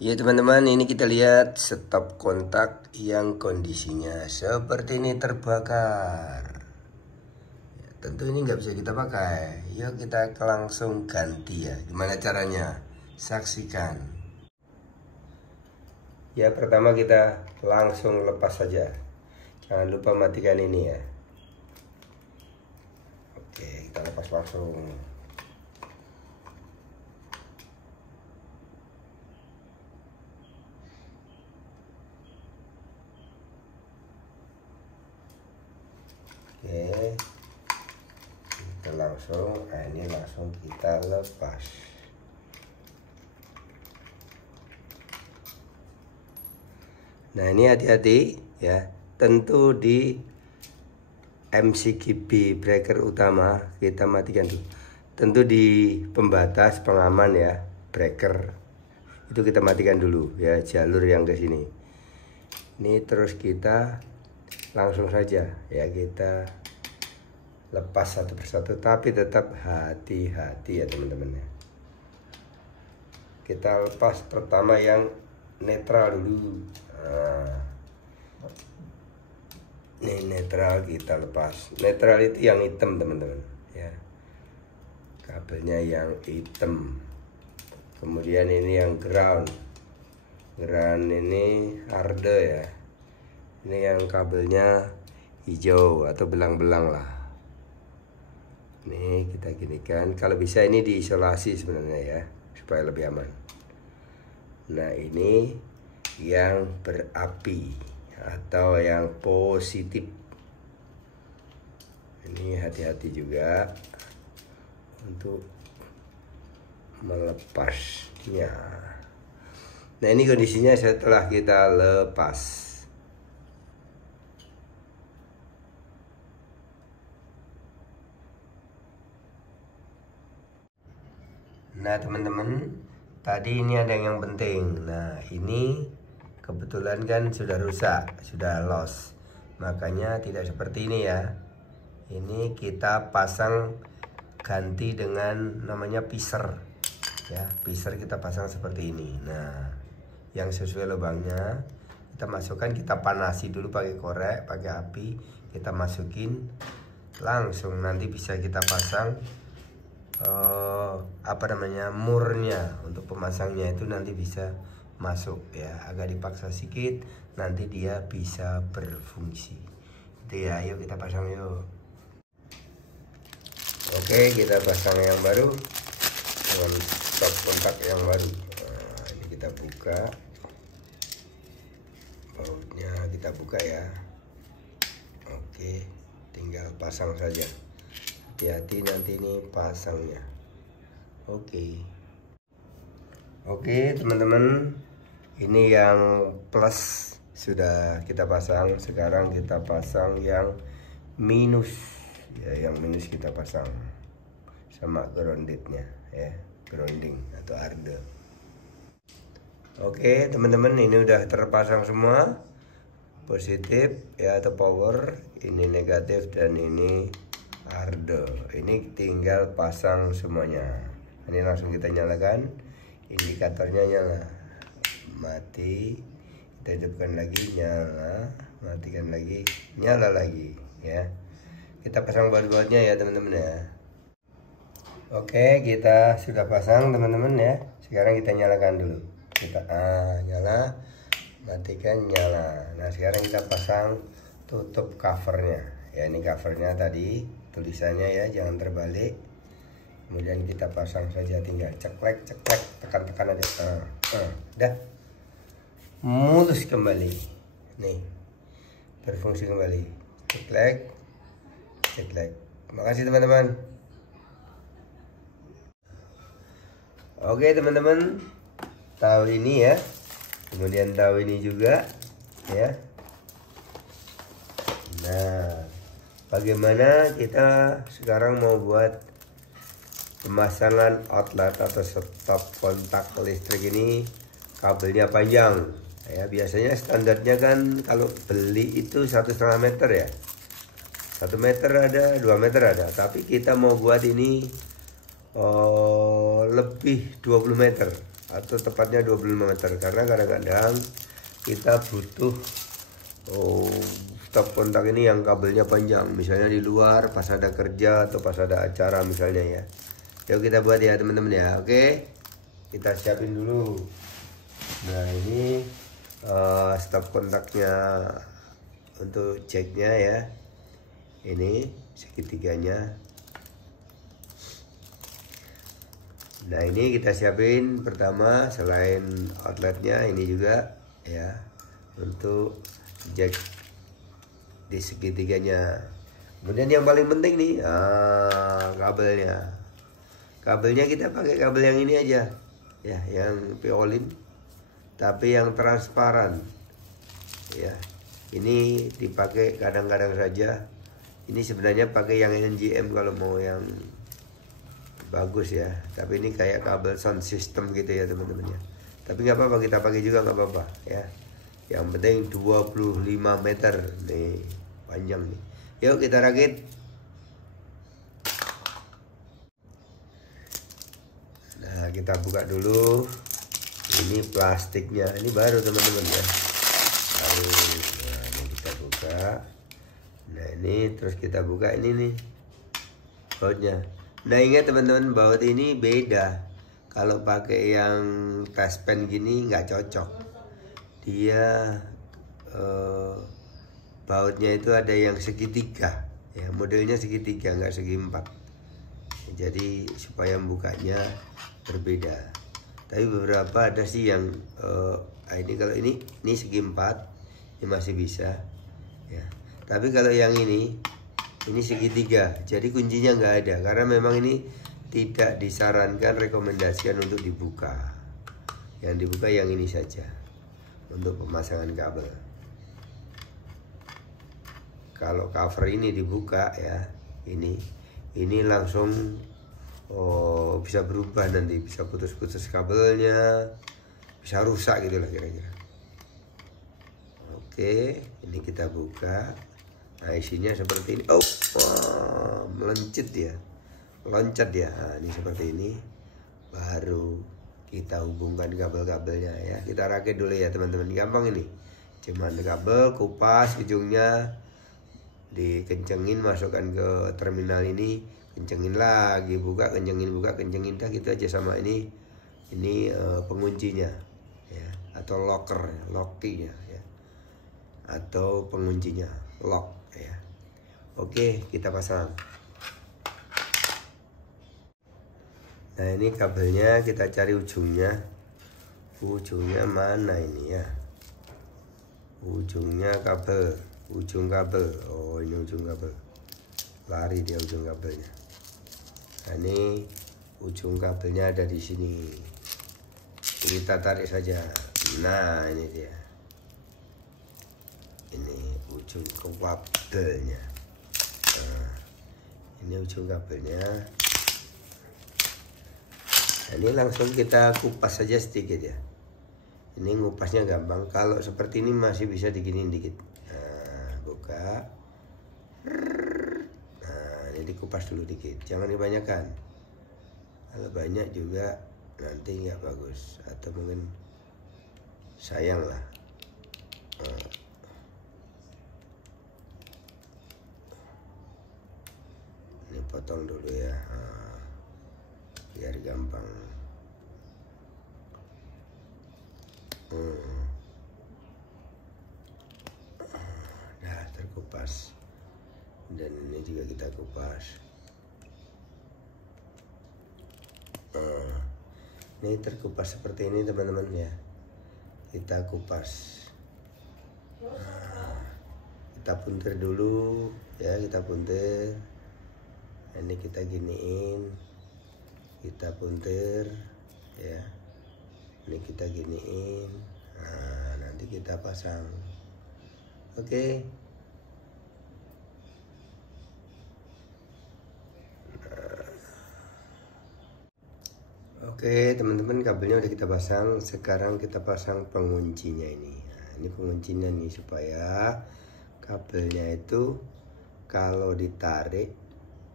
Ya teman-teman, ini kita lihat stop kontak yang kondisinya seperti ini terbakar. Ya, tentu ini nggak bisa kita pakai. Yuk kita langsung ganti ya. Gimana caranya? Saksikan. Ya pertama kita langsung lepas saja. Jangan lupa matikan ini ya. Oke, kita lepas langsung. Oke, kita langsung, ini langsung kita lepas. Nah ini hati-hati ya, tentu di MCGB breaker utama kita matikan dulu. Tentu di pembatas pengaman ya, breaker itu kita matikan dulu ya, jalur yang ke sini. Ini terus kita langsung saja ya, kita lepas satu persatu, tapi tetap hati-hati ya teman-teman ya. Kita lepas pertama yang netral dulu. Nah, ini netral kita lepas. Netral itu yang hitam teman-teman ya, kabelnya yang hitam. Kemudian ini yang ground. Ground ini harde ya. Ini yang kabelnya hijau atau belang-belang lah. Ini kita ginikan. Kalau bisa ini diisolasi sebenarnya ya, supaya lebih aman. Nah ini yang berapi atau yang positif. Ini hati-hati juga untuk melepasnya. Nah ini kondisinya setelah kita lepas. Nah teman-teman, tadi ini ada yang penting. Nah ini kebetulan kan sudah rusak, sudah loss, makanya tidak seperti ini ya. Ini kita pasang ganti dengan namanya pisser ya, pisser kita pasang seperti ini. Nah yang sesuai lubangnya kita masukkan, kita panasi dulu pakai korek, pakai api, kita masukin langsung. Nanti bisa kita pasang murnya untuk pemasangnya itu nanti bisa masuk ya, agak dipaksa sedikit nanti dia bisa berfungsi itu ya. Yuk kita pasang yuk. Oke, kita pasang yang baru dengan stop kontak yang baru. Nah, ini kita buka bautnya, kita buka ya. Oke, tinggal pasang saja. Hati-hati nanti ini pasangnya. Oke teman-teman, ini yang plus sudah kita pasang. Sekarang kita pasang yang minus ya, yang minus kita pasang sama groundednya ya, grounding atau arde. Oke teman-teman, ini udah terpasang semua, positif ya atau power, ini negatif dan ini arde. Ini tinggal pasang semuanya. Ini langsung kita nyalakan, indikatornya nyala, mati, kita hidupkan lagi, nyala, matikan lagi, nyala lagi ya. Kita pasang baut-bautnya ya teman-teman ya. Oke, kita sudah pasang teman-teman ya. Sekarang kita nyalakan dulu. Kita nyala, matikan, nyala. Nah sekarang kita pasang tutup covernya ya. Ini covernya tadi tulisannya ya, jangan terbalik. Kemudian kita pasang saja, tinggal ceklek ceklek, tekan-tekan aja. Dah mulus kembali nih, berfungsi kembali. Ceklek ceklek. Makasih teman-teman. Oke teman-teman, tahu ini ya, kemudian tahu ini juga ya. Nah bagaimana kita sekarang mau buat pemasangan outlet atau stop kontak listrik ini? Kabelnya panjang ya, biasanya standarnya kan kalau beli itu 1,5 meter ya, 1 meter ada, 2 meter ada, tapi kita mau buat ini lebih 20 meter atau tepatnya 25 meter, karena kadang-kadang kita butuh stop kontak ini yang kabelnya panjang, misalnya di luar pas ada kerja atau pas ada acara misalnya ya. Yuk kita buat ya teman-teman ya. Oke, kita siapin dulu. Nah ini stop kontaknya untuk ceknya ya, ini segitiganya. Nah ini kita siapin pertama, selain outletnya ini juga ya untuk jack di segitiganya. Kemudian yang paling penting nih kabelnya. Kabelnya kita pakai kabel yang ini aja ya, yang Piolin tapi yang transparan ya. Ini dipakai kadang-kadang saja. Ini sebenarnya pakai yang NGM kalau mau yang bagus ya, tapi ini kayak kabel sound system gitu ya teman-teman ya. Tapi nggak apa-apa, kita pakai juga nggak apa-apa ya. Yang penting 25 meter nih panjang nih. Yuk kita rakit. Nah kita buka dulu. Ini plastiknya, ini baru teman-teman ya, baru. Nah ini kita buka. Nah ini terus kita buka ini nih bautnya. Nah ingat teman-teman, baut ini beda. Kalau pakai yang taspen gini nggak cocok. Dia bautnya itu ada yang segitiga ya, modelnya segitiga, nggak segi empat. Jadi supaya bukanya berbeda. Tapi beberapa ada sih yang ini kalau ini segi empat, ini masih bisa ya. Tapi kalau yang ini segitiga, jadi kuncinya nggak ada, karena memang ini tidak disarankan, rekomendasikan untuk dibuka. Yang dibuka yang ini saja untuk pemasangan kabel. Kalau cover ini dibuka ya, ini langsung bisa berubah nanti, bisa putus-putus kabelnya, bisa rusak gitu lah kira-kira. Oke, ini kita buka. Nah isinya seperti ini. Loncat ya. Nah, ini seperti ini. Baru kita hubungkan kabel-kabelnya ya. Kita rakit dulu ya teman-teman. Gampang ini. Cuman kabel, kupas ujungnya dikencengin, masukkan ke terminal ini, kencengin lagi, buka, kencengin, buka, kencengin. Dah gitu aja sama ini penguncinya ya, atau lockinya ya, atau penguncinya lock ya. Oke, kita pasang. Nah ini kabelnya, kita cari ujungnya mana ini ya, ujungnya kabel, ujung kabel. Oh ini ujung kabel, lari dia ujung kabelnya. Nah ini ujung kabelnya ada di sini, kita tarik saja. Nah ini dia, ini ujung kabelnya. Nah, ini ujung kabelnya. Nah, ini langsung kita kupas saja sedikit ya. Ini ngupasnya gampang. Kalau seperti ini masih bisa diginiin dikit. Nah, buka. Nah, ini dikupas dulu dikit. Jangan dibanyakan. Kalau banyak juga nanti nggak bagus, atau mungkin sayang lah. Nah. Ini potong dulu ya, biar gampang. Nah terkupas, dan ini juga kita kupas. Ini terkupas seperti ini teman-teman ya, kita kupas. Kita puntir dulu ya, kita puntir. Ini kita giniin, kita puntir ya, ini kita giniin. Nah nanti kita pasang. Oke. Oke teman-teman, kabelnya udah kita pasang. Sekarang kita pasang penguncinya ini. Nah, ini penguncinya nih, supaya kabelnya itu kalau ditarik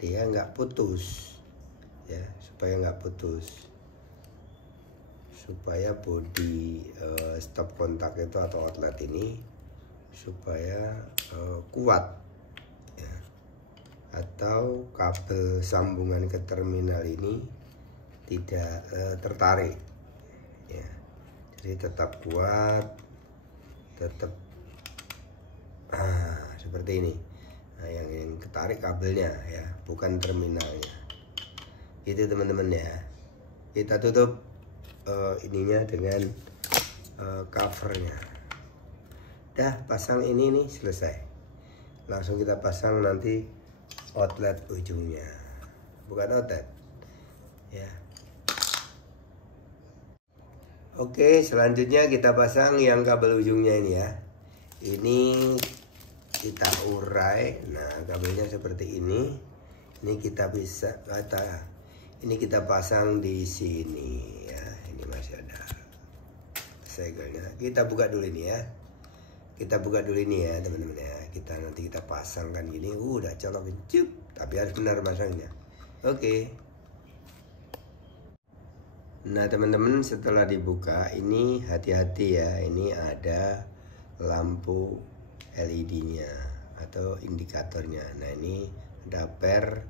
dia nggak putus ya, supaya nggak putus, supaya bodi stop kontak itu atau outlet ini supaya kuat ya. Atau kabel sambungan ke terminal ini tidak tertarik ya. Jadi tetap kuat, tetap seperti ini. Nah, yang ketarik kabelnya ya, bukan terminalnya. Itu teman-teman ya. Kita tutup ininya dengan covernya. Dah pasang ini nih, selesai. Langsung kita pasang nanti outlet ujungnya, bukan outlet ya. Oke, selanjutnya kita pasang yang kabel ujungnya ini ya. Ini kita urai. Nah, kabelnya seperti ini. Ini kita kita pasang di sini ya. Ini masih ada segelnya. Kita buka dulu ini ya. Kita buka dulu ini ya, teman-teman ya. Nanti kita pasangkan gini. Udah colok cup, tapi harus benar pasangnya. Oke. Nah, teman-teman, setelah dibuka ini hati-hati ya. Ini ada lampu LED-nya atau indikatornya. Nah, ini ada per,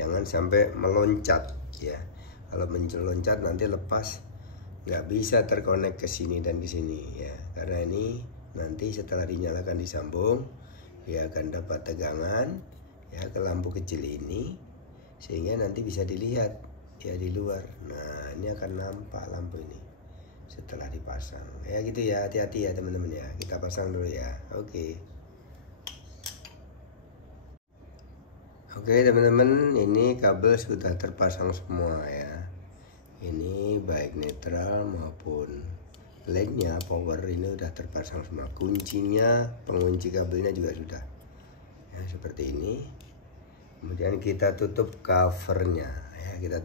jangan sampai meloncat ya. Kalau meloncat nanti lepas, nggak bisa terkonek ke sini dan ke sini ya. Karena ini nanti setelah dinyalakan disambung, dia akan dapat tegangan ya ke lampu kecil ini, sehingga nanti bisa dilihat ya di luar. Nah, ini akan nampak lampu ini setelah dipasang ya, gitu ya. Hati-hati ya teman-teman ya. Kita pasang dulu ya. Oke teman-teman, ini kabel sudah terpasang semua ya. Ini baik netral maupun lednya, power ini udah terpasang semua. Kuncinya, pengunci kabelnya juga sudah ya, seperti ini. Kemudian kita tutup covernya ya. Kita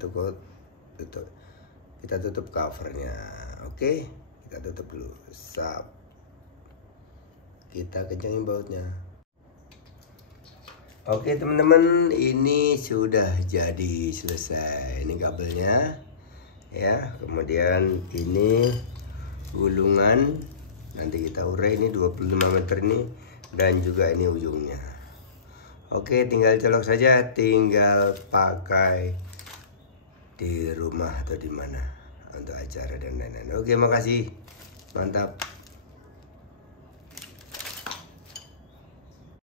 tutup covernya. Oke, kita tutup dulu. Sap, kita kencangin bautnya. Oke teman-teman, ini sudah jadi selesai. Ini kabelnya ya. Kemudian ini gulungan, nanti kita urai. Ini 25 meter ini, dan juga ini ujungnya. Oke, tinggal colok saja, tinggal pakai di rumah atau di mana untuk acara dan lain-lain. Oke, makasih, mantap.